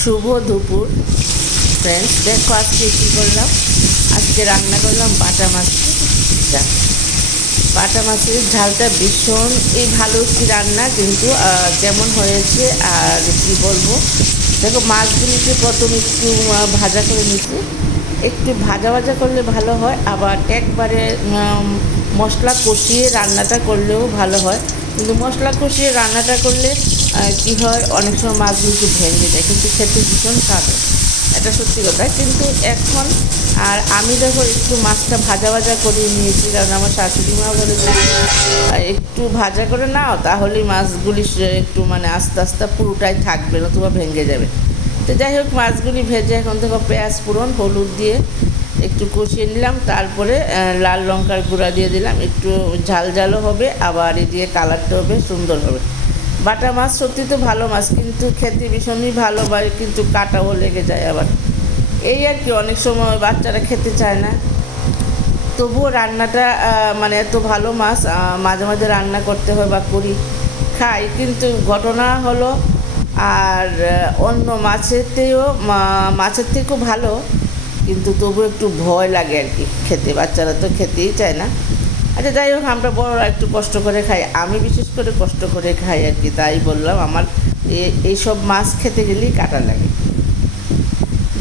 শুভ দুপুর ফ্রেন্ডস, দেখো আজকে কী করলাম। আজকে রান্না করলাম বাটা মাছ। বাটা মাছের ঝালটা ভীষণ ভালো একটি রান্না, কিন্তু কেমন হয়েছে আর কী বলবো। দেখো মাছগুলিকে প্রথম একটু ভাজা করে নিচ্ছি। একটু ভাজা ভাজা করলে ভালো হয়, আবার একবারে মশলা কষিয়ে রান্নাটা করলেও ভালো হয়। কিন্তু মশলা কষিয়ে রান্নাটা করলে কী হয়, অনেক সময় মাছগুলো একটু ভেঙে যায়, কিন্তু খেতে ভীষণ স্বাদ হয়। এটা সত্যি কথা। কিন্তু এখন আর আমি দেখো একটু মাছটা ভাজা ভাজা করে নিয়েছি, কারণ আমার শাশুড়ি মা বলে যে একটু ভাজা করে নাও, তাহলেই মাছগুলি একটু মানে আস্তে আস্তে পুরোটাই থাকবে, নতুবা ভেঙে যাবে। তো যাই হোক, মাছগুলি ভেজে এখন দেখো পেঁয়াজ ফোড়ন হলুদ দিয়ে একটু কষিয়ে নিলাম। তারপরে লাল লঙ্কার গুঁড়া দিয়ে দিলাম, একটু ঝাল ঝালও হবে, আবার এই দিয়ে কালারটা হবে সুন্দর হবে। বাটা মাছ সত্যি তো ভালো মাছ, কিন্তু খেতে ভীষণই ভালো, বা কিন্তু কাটাও লেগে যায় আবার। এই আর কি, অনেক সময় বাচ্চারা খেতে চায় না, তবুও রান্নাটা মানে এত ভালো মাছ মাঝে মাঝে রান্না করতে হয় বা করি, খাই। কিন্তু ঘটনা হলো আর অন্য মাছের থেকেও ভালো, কিন্তু তবু একটু ভয় লাগে আর কি খেতে, বাচ্চারা তো খেতেই চায় না। আচ্ছা যাই হোক, আমরা বড়রা একটু কষ্ট করে খাই, আমি বিশেষ করে কষ্ট করে খাই আর কি, তাই বললাম। আমার এইসব মাছ খেতে গেলেই কাটা লাগে।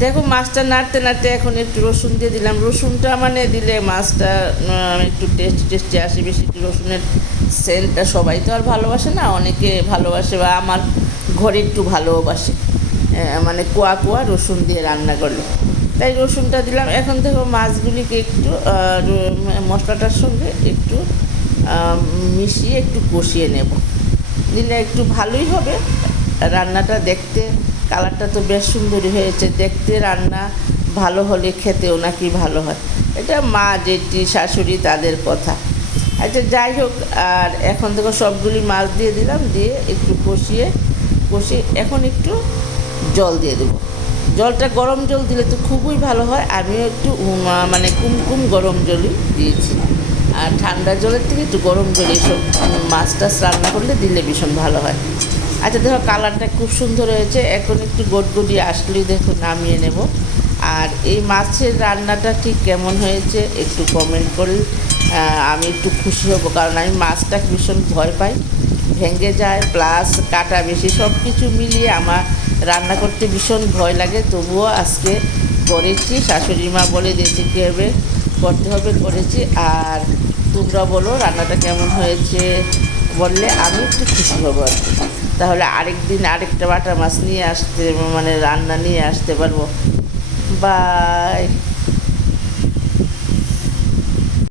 দেখো মাছটা নাড়তে নাড়তে এখন একটু রসুন দিয়ে দিলাম। রসুনটা মানে দিলে মাছটা একটু টেস্টি আসে বেশি। একটু রসুনের সেন্টটা সবাই তো আর ভালোবাসে না, অনেকে ভালোবাসে, বা আমার ঘরে একটু ভালোবাসে মানে কোয়া কোয়া রসুন দিয়ে রান্না করলে, তাই রসুনটা দিলাম। এখন দেখো মাছগুলিকে একটু মশলাটার সঙ্গে একটু মিশিয়ে একটু কষিয়ে নেব, দিলে একটু ভালোই হবে রান্নাটা। দেখতে কালারটা তো বেশ সুন্দরই হয়েছে, দেখতে রান্না ভালো হলে খেতেও নাকি ভালো হয়। এটা মা জেঠি শাশুড়ি তাদের কথা। আচ্ছা যাই হোক, আর এখন দেখো সবগুলি মাছ দিয়ে দিলাম, দিয়ে একটু কষিয়ে এখন একটু জল দিয়ে দেবো। জলটা গরম জল দিলে তো খুবই ভালো হয়। আমিও একটু মানে কুমকুম গরম জলই দিয়েছি, আর ঠান্ডা জলের থেকে একটু গরম জল এইসব মাছ টাছ রান্না করলে দিলে ভীষণ ভালো হয়। আচ্ছা দেখো কালারটা খুব সুন্দর হয়েছে, এখন একটু গটগটিয়ে আসলেই দেখো নামিয়ে নেব। আর এই মাছের রান্নাটা ঠিক কেমন হয়েছে একটু কমেন্ট করলে আমি একটু খুশি হব, কারণ আমি মাছটা ভীষণ ভয় পাই, ভেঙে যায়, প্লাস কাটা বেশি, সব কিছু মিলিয়ে আমার রান্না করতে ভীষণ ভয় লাগে। তবুও আজকে করেছি, শাশুড়ি মা বলে দিয়েছে কীভাবে করতে হবে, করেছি। আর তোমরা বলো রান্নাটা কেমন হয়েছে, বললে আমি একটু খুশি হব আর কি। তাহলে আরেক দিন আরেকটা বাটা মাছ নিয়ে আসতে মানে রান্না নিয়ে আসতে পারবো। বাই।